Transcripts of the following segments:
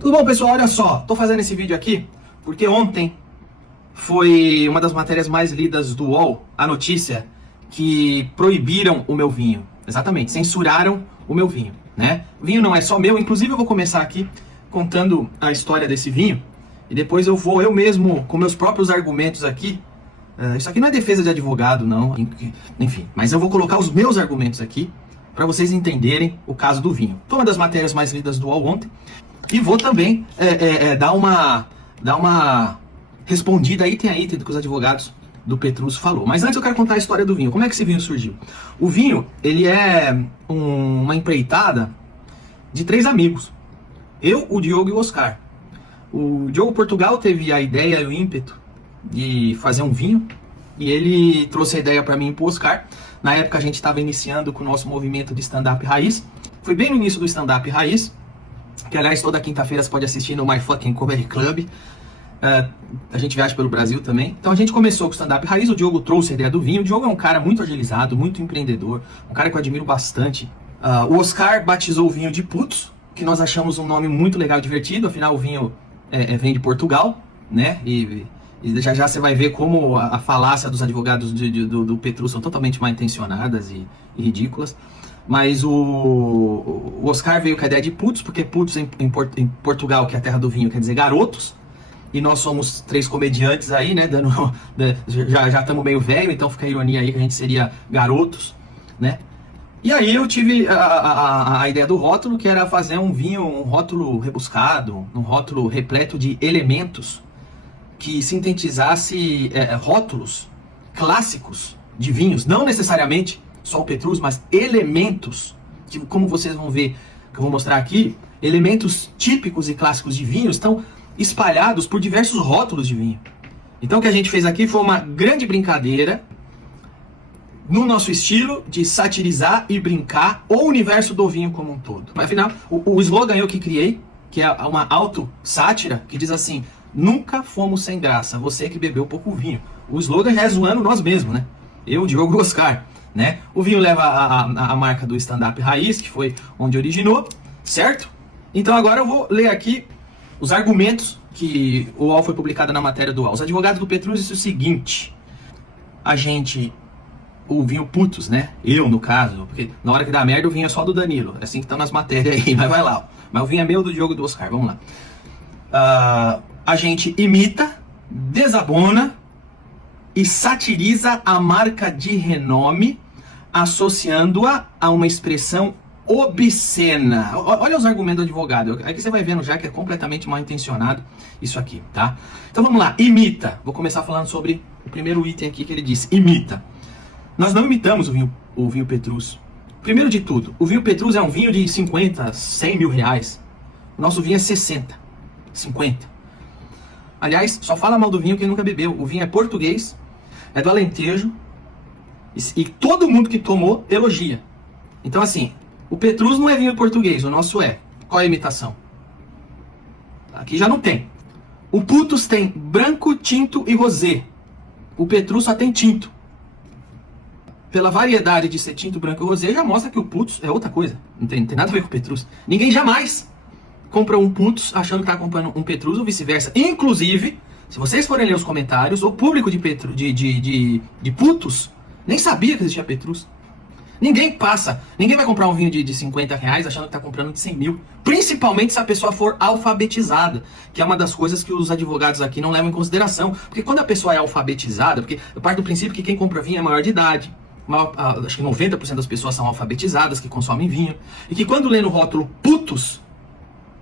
Tudo bom, pessoal? Olha só, tô fazendo esse vídeo aqui porque ontem foi uma das matérias mais lidas do UOL, a notícia que proibiram o meu vinho. Exatamente, censuraram o meu vinho, né? O vinho não é só meu, inclusive eu vou começar aqui contando a história desse vinho e depois eu vou eu mesmo, com meus próprios argumentos aqui. Isso aqui não é defesa de advogado, não, enfim, mas eu vou colocar os meus argumentos aqui para vocês entenderem o caso do vinho. Foi uma das matérias mais lidas do UOL ontem. E vou também dar uma respondida item a item do que os advogados do Petrus falou. Mas antes eu quero contar a história do vinho. Como é que esse vinho surgiu? O vinho, ele é uma empreitada de 3 amigos. Eu, o Diogo e o Oscar. O Diogo Portugal teve a ideia e o ímpeto de fazer um vinho. E ele trouxe a ideia para mim e para o Oscar. Na época a gente estava iniciando com o nosso movimento de stand-up raiz. Foi bem no início do stand-up raiz. Que, aliás, toda quinta-feira você pode assistir no My Fucking Comedy Club. A gente viaja pelo Brasil também. Então a gente começou com o stand-up raiz. O Diogo trouxe a ideia do vinho. O Diogo é um cara muito agilizado, muito empreendedor. Um cara que eu admiro bastante. O Oscar batizou o vinho de Putos, que nós achamos um nome muito legal e divertido. Afinal, o vinho vem de Portugal, né? E já você vai ver como a falácia dos advogados do Petrus são totalmente mal intencionadas e ridículas. Mas o Oscar veio com a ideia de Putos, porque Putos em Portugal, que é a terra do vinho, quer dizer garotos. E nós somos 3 comediantes aí, né? Já estamos meio velho, então fica a ironia aí que a gente seria garotos, né? E aí eu tive a ideia do rótulo, que era fazer um vinho, um rótulo rebuscado, um rótulo repleto de elementos que sintetizasse rótulos clássicos de vinhos, não necessariamente só o Petrus, mas elementos, que como vocês vão ver, que eu vou mostrar aqui, elementos típicos e clássicos de vinho estão espalhados por diversos rótulos de vinho. Então o que a gente fez aqui foi uma grande brincadeira, no nosso estilo de satirizar e brincar o universo do vinho como um todo. Mas afinal, o slogan eu que criei, que é uma auto-sátira, que diz assim: nunca fomos sem graça, você que bebeu pouco vinho. O slogan já é zoando nós mesmos, né? Eu, Diogo e Oscar. Né? O vinho leva a marca do stand-up raiz, que foi onde originou, certo? Então agora eu vou ler aqui os argumentos que o UOL foi publicado na matéria do UOL. Os advogados do Petrus disseram o seguinte: o vinho Putos, né? Eu, no caso, porque na hora que dá merda o vinho é só do Danilo, é assim que estão nas matérias aí, mas vai lá. Mas o vinho é meu, do Diogo e do Oscar, vamos lá. A gente imita, desabona e satiriza a marca de renome, associando-a a uma expressão obscena. Olha os argumentos do advogado. Aqui você vai vendo já que é completamente mal intencionado isso aqui, tá? Então vamos lá. Imita. Vou começar falando sobre o primeiro item aqui que ele diz. Imita. Nós não imitamos o vinho Petrus. Primeiro de tudo, o vinho Petrus é um vinho de 50, 100 mil reais. O nosso vinho é 60, 50. Aliás, só fala mal do vinho quem nunca bebeu. O vinho é português, é do Alentejo, e todo mundo que tomou elogia. Então assim, o Petrus não é vinho português, o nosso é. Qual é a imitação? Aqui já não tem. O Putos tem branco, tinto e rosé. O Petrus só tem tinto. Pela variedade de ser tinto, branco e rosé, já mostra que o Putos é outra coisa. Não tem nada a ver com o Petrus. Ninguém jamais compra um Putos achando que está comprando um Petrus ou vice-versa. Inclusive, se vocês forem ler os comentários, o público de Putos nem sabia que existia Petrus. Ninguém vai comprar um vinho de 50 reais achando que está comprando de 100 mil. Principalmente se a pessoa for alfabetizada, que é uma das coisas que os advogados aqui não levam em consideração. Porque quando a pessoa é alfabetizada, porque eu parto do princípio que quem compra vinho é maior de idade. Acho que 90% das pessoas são alfabetizadas, que consomem vinho. E que quando lê no rótulo Putos,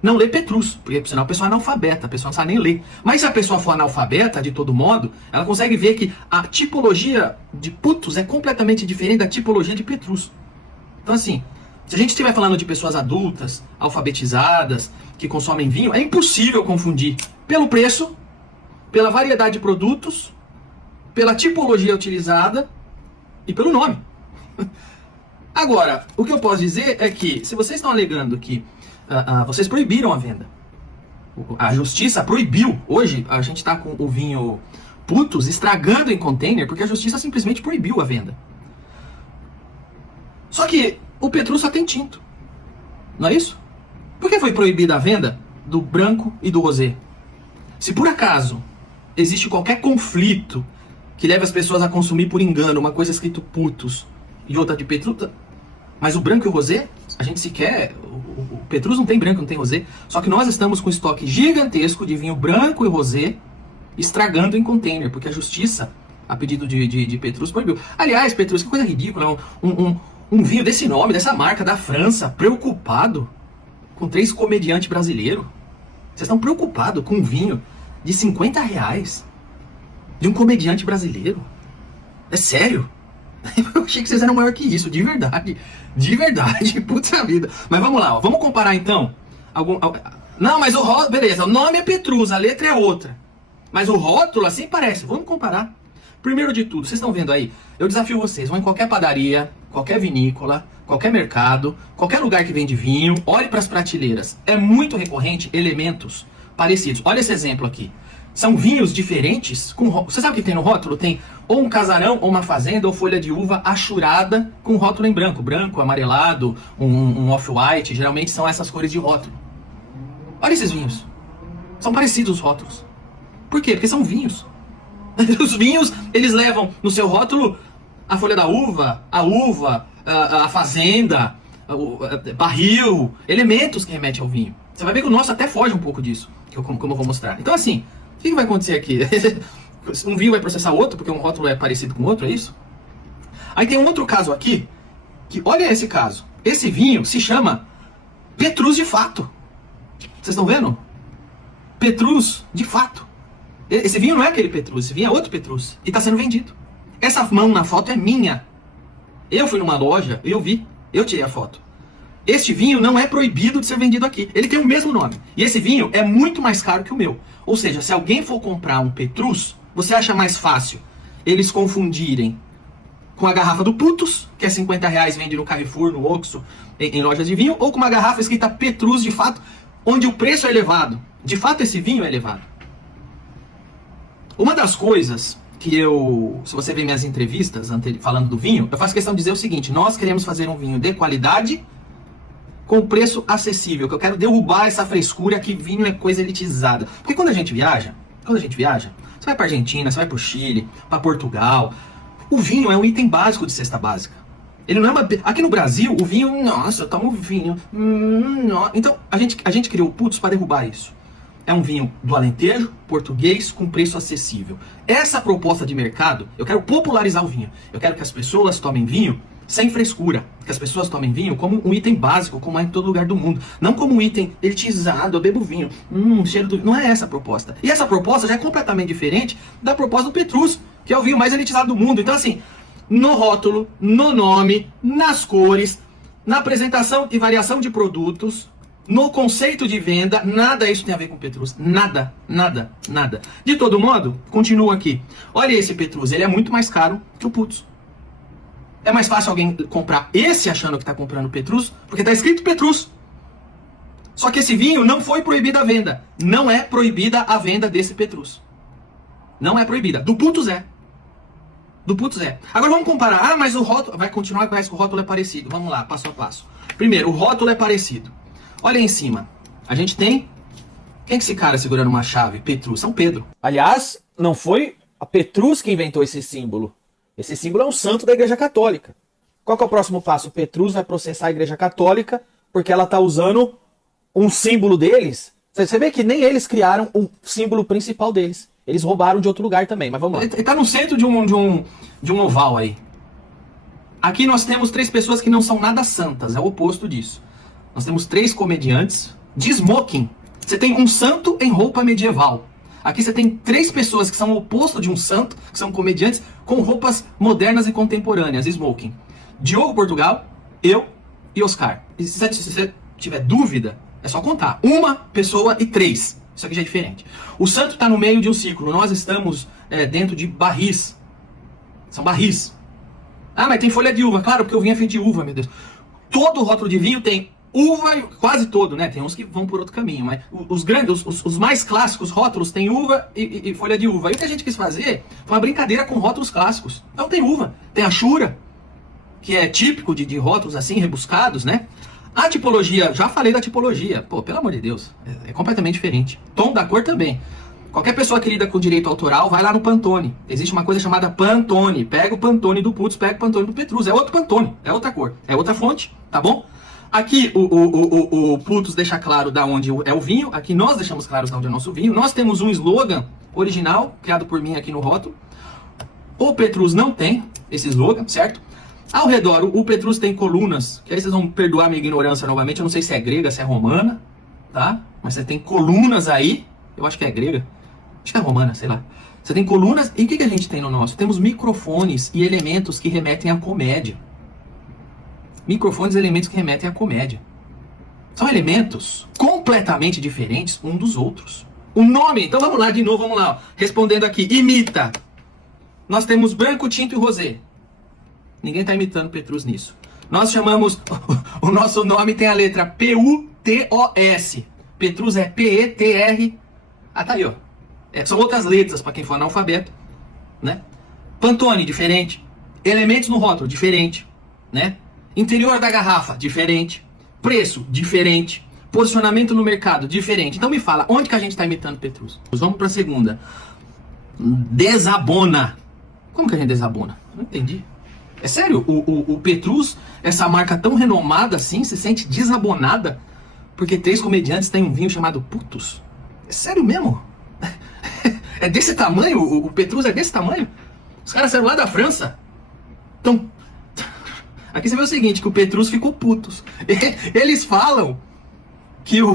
não lê Petrus, porque senão a pessoa é analfabeta, a pessoa não sabe nem ler. Mas se a pessoa for analfabeta, de todo modo, ela consegue ver que a tipologia de Putos é completamente diferente da tipologia de Petrus. Então assim, se a gente estiver falando de pessoas adultas, alfabetizadas, que consomem vinho, é impossível confundir pelo preço, pela variedade de produtos, pela tipologia utilizada e pelo nome. Agora, o que eu posso dizer é que, se vocês estão alegando que vocês proibiram a venda, a justiça proibiu, hoje a gente está com o vinho Putos estragando em container, porque a justiça simplesmente proibiu a venda. Só que o Petrus só tem tinto, não é isso? Por que foi proibida a venda do branco e do rosé. Se por acaso existe qualquer conflito que leve as pessoas a consumir por engano uma coisa escrito putos e outra de Petrus, mas o branco e o rosé, a gente sequer... O Petrus não tem branco, não tem rosé. Só que nós estamos com um estoque gigantesco de vinho branco e rosé estragando em container, porque a justiça, a pedido de Petrus, proibiu. Aliás, Petrus, que coisa ridícula. Um vinho desse nome, dessa marca, da França, preocupado com 3 comediantes brasileiros. Vocês estão preocupados com um vinho de R$50 de um comediante brasileiro? É sério? Eu achei que vocês eram maior que isso, de verdade. De verdade, puta vida. Mas vamos lá, ó. Vamos comparar então. Não, mas o rótulo, beleza, o nome é Petrus, a letra é outra. Mas o rótulo assim parece. Vamos comparar. Primeiro de tudo, vocês estão vendo aí? Eu desafio vocês, vão em qualquer padaria, qualquer vinícola, qualquer mercado, qualquer lugar que vende vinho, olhe para as prateleiras. É muito recorrente elementos parecidos. Olha esse exemplo aqui. São vinhos diferentes. Você sabe o que tem no rótulo? Tem ou um casarão, ou uma fazenda, ou folha de uva achurada com rótulo em branco. Branco, amarelado, um off-white. Geralmente são essas cores de rótulo. Olha esses vinhos. São parecidos os rótulos. Por quê? Porque são vinhos. Os vinhos, eles levam no seu rótulo a folha da uva, a fazenda, barril, elementos que remetem ao vinho. Você vai ver que o nosso até foge um pouco disso, como eu vou mostrar. Então assim, o que vai acontecer aqui? Um vinho vai processar outro, porque um rótulo é parecido com o outro, é isso? Aí tem um outro caso aqui, que olha esse caso. Esse vinho se chama Petrus de fato. Vocês estão vendo? Petrus de fato. Esse vinho não é aquele Petrus, esse vinho é outro Petrus. E está sendo vendido. Essa mão na foto é minha. Eu fui numa loja, eu vi, eu tirei a foto. Este vinho não é proibido de ser vendido aqui. Ele tem o mesmo nome. E esse vinho é muito mais caro que o meu. Ou seja, se alguém for comprar um Petrus, você acha mais fácil eles confundirem com a garrafa do Putos, que é R$50, vende no Carrefour, no Oxxo, em lojas de vinho, ou com uma garrafa escrita Petrus de fato, onde o preço é elevado. De fato, esse vinho é elevado. Uma das coisas que se você ver minhas entrevistas falando do vinho, eu faço questão de dizer o seguinte: nós queremos fazer um vinho de qualidade com preço acessível, que eu quero derrubar essa frescura que vinho é coisa elitizada. Porque quando a gente viaja, você vai pra Argentina, você vai pro Chile, pra Portugal, o vinho é um item básico de cesta básica. Ele não é uma... Aqui no Brasil, o vinho, nossa, eu tomo vinho. Então, a gente criou o Putos para derrubar isso. É um vinho do Alentejo, português, com preço acessível. Essa proposta de mercado, eu quero popularizar o vinho. Eu quero que as pessoas tomem vinho sem frescura. Que as pessoas tomem vinho como um item básico, como é em todo lugar do mundo. Não como um item elitizado, eu bebo vinho. Cheiro do... Não é essa a proposta. E essa proposta já é completamente diferente da proposta do Petrus, que é o vinho mais elitizado do mundo. Então assim, no rótulo, no nome, nas cores, na apresentação e variação de produtos... No conceito de venda, nada isso tem a ver com Petrus. Nada, nada, nada. De todo modo, continua aqui. Olha esse Petrus, ele é muito mais caro que o Putos. É mais fácil alguém comprar esse achando que está comprando Petrus, porque está escrito Petrus. Só que esse vinho não foi proibida a venda. Não é proibida a venda desse Petrus. Não é proibida. Do Putos é. Do Putos é. Agora vamos comparar. Mas o rótulo... Vai continuar, parece que o rótulo é parecido. Vamos lá, passo a passo. Primeiro, o rótulo é parecido. Olha aí em cima. A gente tem... Quem é esse cara segurando uma chave? Petrus. São Pedro. Aliás, não foi a Petrus que inventou esse símbolo. Esse símbolo é um santo da Igreja Católica. Qual que é o próximo passo? Petrus vai processar a Igreja Católica porque ela está usando um símbolo deles. Você vê que nem eles criaram o símbolo principal deles. Eles roubaram de outro lugar também, mas vamos lá. Ele está no centro de um oval aí. Aqui nós temos 3 pessoas que não são nada santas. É o oposto disso. Nós temos 3 comediantes de smoking. Você tem um santo em roupa medieval. Aqui você tem 3 pessoas que são o oposto de um santo, que são comediantes, com roupas modernas e contemporâneas, smoking. Diogo Portugal, eu e Oscar. E se você tiver dúvida, é só contar. 1 pessoa e 3. Isso aqui já é diferente. O santo está no meio de um círculo. Nós estamos dentro de barris. São barris. Ah, mas tem folha de uva. Claro, porque o vinho é feito de uva, meu Deus. Todo rótulo de vinho tem uva, quase todo, né? Tem uns que vão por outro caminho, mas os grandes, os mais clássicos rótulos tem uva e folha de uva. E o que a gente quis fazer foi uma brincadeira com rótulos clássicos. Então tem uva, tem achura, que é típico de rótulos assim, rebuscados, né? A tipologia, já falei da tipologia. Pô, pelo amor de Deus, é completamente diferente. Tom da cor também. Qualquer pessoa que lida com direito autoral, vai lá no Pantone. Existe uma coisa chamada Pantone. Pega o Pantone do Putz, pega o Pantone do Petrus. É outro Pantone, é outra cor, é outra fonte, tá bom? Aqui o Putz deixa claro da onde é o vinho. Aqui nós deixamos claro da onde é o nosso vinho. Nós temos um slogan original, criado por mim aqui no rótulo. O Petrus não tem esse slogan, certo? Ao redor, o Petrus tem colunas, que aí vocês vão perdoar a minha ignorância novamente, eu não sei se é grega, se é romana, tá? Mas você tem colunas aí, eu acho que é grega, acho que é romana, sei lá. Você tem colunas, e o que a gente tem no nosso? Temos microfones e elementos que remetem à comédia. Microfones e elementos que remetem à comédia. São elementos completamente diferentes um dos outros. O nome, então vamos lá de novo, vamos lá, ó. Respondendo aqui, imita. Nós temos branco, tinto e rosé. Ninguém está imitando Petrus nisso. Nós chamamos, o nosso nome tem a letra P-U-T-O-S. Petrus é P-E-T-R. Ah, tá aí, ó. São outras letras para quem for analfabeto, né? Pantone, diferente. Elementos no rótulo, diferente, né? Interior da garrafa, diferente. Preço, diferente. Posicionamento no mercado, diferente. Então me fala, onde que a gente está imitando Petrus? Vamos para a segunda. Desabona. Como que a gente desabona? Não entendi. É sério, o Petrus, essa marca tão renomada assim, se sente desabonada porque 3 comediantes têm um vinho chamado Putos? É sério mesmo? É desse tamanho? O Petrus é desse tamanho? Os caras saíram lá da França. Então, aqui você vê o seguinte, que o Petrus ficou putos. Eles falam que o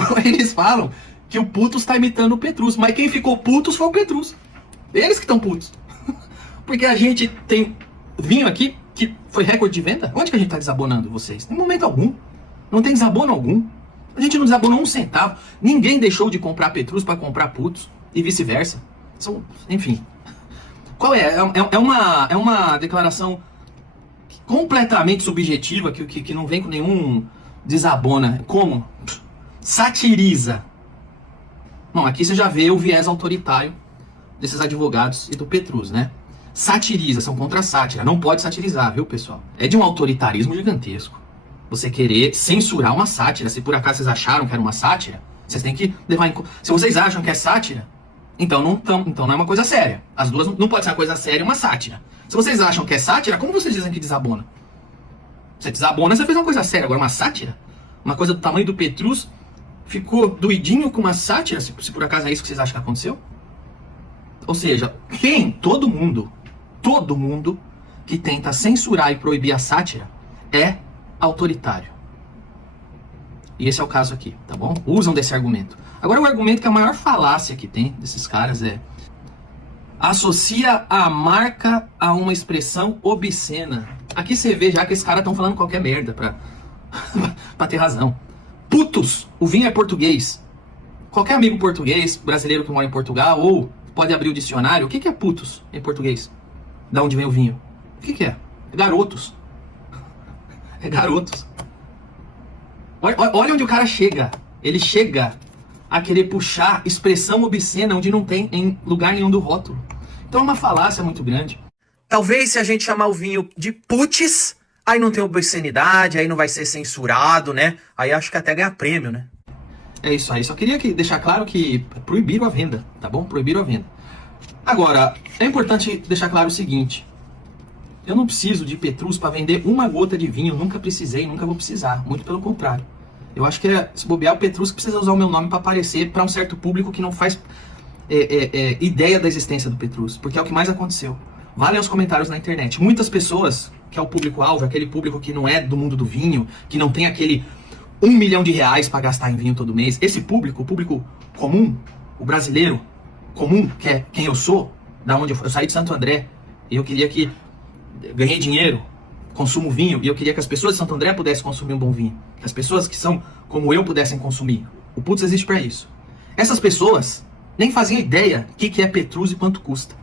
Putos está imitando o Petrus, mas quem ficou putos foi o Petrus. Eles que estão putos. Porque a gente tem vinho aqui que foi recorde de venda. Onde que a gente está desabonando vocês? Em momento algum. Não tem desabono algum. A gente não desabonou um centavo. Ninguém deixou de comprar Petrus para comprar Putos e vice-versa. Enfim. Qual é? É uma declaração completamente subjetiva que não vem com nenhum desabona. Como? Satiriza. Bom, aqui você já vê o viés autoritário desses advogados e do Petrus, né? Satiriza, são contra a sátira. Não pode satirizar, viu, pessoal? É de um autoritarismo gigantesco. Você querer censurar uma sátira. Se por acaso vocês acharam que era uma sátira, vocês têm que levar em conta. Se vocês acham que é sátira, então não é uma coisa séria. As duas não pode ser uma coisa séria e uma sátira. Se vocês acham que é sátira, como vocês dizem que desabona? Você desabona, você fez uma coisa séria. Agora uma sátira? Uma coisa do tamanho do Petrus ficou doidinho com uma sátira? Se por acaso é isso que vocês acham que aconteceu? Ou seja, todo mundo que tenta censurar e proibir a sátira é autoritário. E esse é o caso aqui, tá bom? Usam desse argumento. Agora o argumento que é a maior falácia que tem desses caras é: associa a marca a uma expressão obscena. Aqui você vê já que esses caras estão falando qualquer merda pra ter razão. Putos, o vinho é português. Qualquer amigo português, brasileiro que mora em Portugal, ou pode abrir o dicionário. O que é putos em português? Da onde vem o vinho? O que é? É garotos. É garotos. Olha onde o cara chega. Ele chega a querer puxar expressão obscena onde não tem em lugar nenhum do rótulo. Então é uma falácia muito grande. Talvez se a gente chamar o vinho de putz, aí não tem obscenidade, aí não vai ser censurado, né? Aí acho que até ganha prêmio, né? É isso aí. Só queria deixar claro que proibiram a venda, tá bom? Proibiram a venda. Agora, é importante deixar claro o seguinte. Eu não preciso de Petrus para vender uma gota de vinho. Nunca precisei, nunca vou precisar. Muito pelo contrário. Eu acho que se bobear o Petrus que precisa usar o meu nome para aparecer para um certo público que não faz ideia da existência do Petrus. Porque é o que mais aconteceu. Valem os comentários na internet. Muitas pessoas, que é o público-alvo, aquele público que não é do mundo do vinho, que não tem aquele R$1 milhão para gastar em vinho todo mês. Esse público, o público comum, o brasileiro comum, que é quem eu sou, da onde eu saí de Santo André, e eu queria que ganhei dinheiro, consumo vinho, e eu queria que as pessoas de Santo André pudessem consumir um bom vinho. Que as pessoas que são como eu pudessem consumir. O Putz existe para isso. Essas pessoas nem faziam ideia o que é Petrus e quanto custa.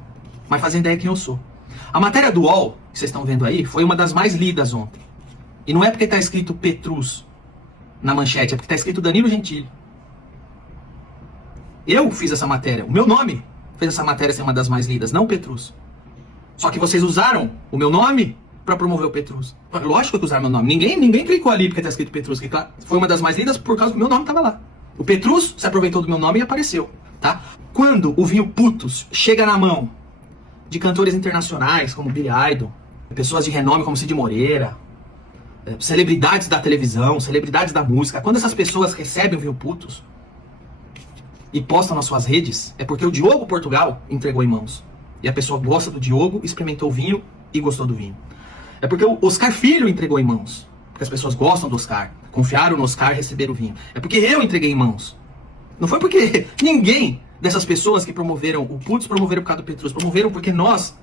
Mas faziam ideia quem eu sou. A matéria do UOL, que vocês estão vendo aí, foi uma das mais lidas ontem. E não é porque está escrito Petrus na manchete, é porque está escrito Danilo Gentili. Eu fiz essa matéria. O meu nome fez essa matéria ser uma das mais lidas, não Petrus. Só que vocês usaram o meu nome para promover o Petrus? Lógico que usaram meu nome. Ninguém clicou ali porque tá escrito Petrus. Que foi uma das mais lidas por causa do meu nome tava lá. O Petrus se aproveitou do meu nome e apareceu, tá? Quando o vinho Putos chega na mão de cantores internacionais como Billy Idol, pessoas de renome como Cid Moreira, celebridades da televisão, celebridades da música, quando essas pessoas recebem o vinho Putos e postam nas suas redes, é porque o Diogo Portugal entregou em mãos. E a pessoa gosta do Diogo, experimentou o vinho e gostou do vinho. É porque o Oscar Filho entregou em mãos. Porque as pessoas gostam do Oscar, confiaram no Oscar e receberam o vinho. É porque eu entreguei em mãos. Não foi porque ninguém dessas pessoas que promoveram o Putos promoveram por causa do Petrus. Promoveram porque nós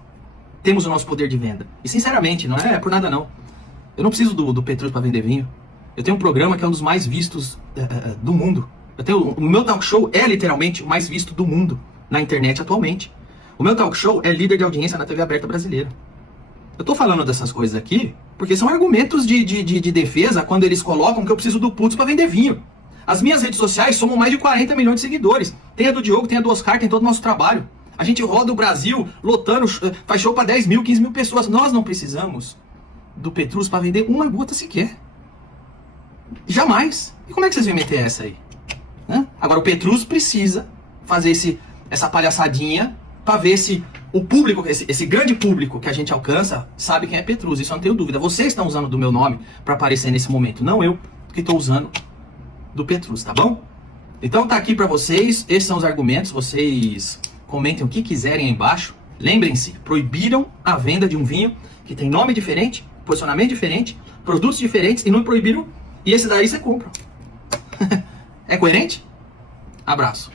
temos o nosso poder de venda. E sinceramente, não é por nada não. Eu não preciso do Petrus para vender vinho. Eu tenho um programa que é um dos mais vistos do mundo. O meu talk show é literalmente o mais visto do mundo na internet atualmente. O meu talk show é líder de audiência na TV aberta brasileira. Eu tô falando dessas coisas aqui porque são argumentos de defesa quando eles colocam que eu preciso do Putos para vender vinho. As minhas redes sociais somam mais de 40 milhões de seguidores. Tem a do Diogo, tem a do Oscar, tem todo o nosso trabalho. A gente roda o Brasil lotando, faz show para 10 mil, 15 mil pessoas. Nós não precisamos do Petrus para vender uma gota sequer. Jamais. E como é que vocês vão meter essa aí? Agora o Petrus precisa fazer essa palhaçadinha para ver se o público, esse grande público que a gente alcança, sabe quem é Petrus. Isso eu não tenho dúvida. Vocês estão usando do meu nome para aparecer nesse momento, não eu que estou usando do Petrus, tá bom? Então tá aqui para vocês, esses são os argumentos, vocês comentem o que quiserem aí embaixo. Lembrem-se, proibiram a venda de um vinho que tem nome diferente, posicionamento diferente, produtos diferentes e não proibiram, e esse daí você compra. É coerente? Abraço.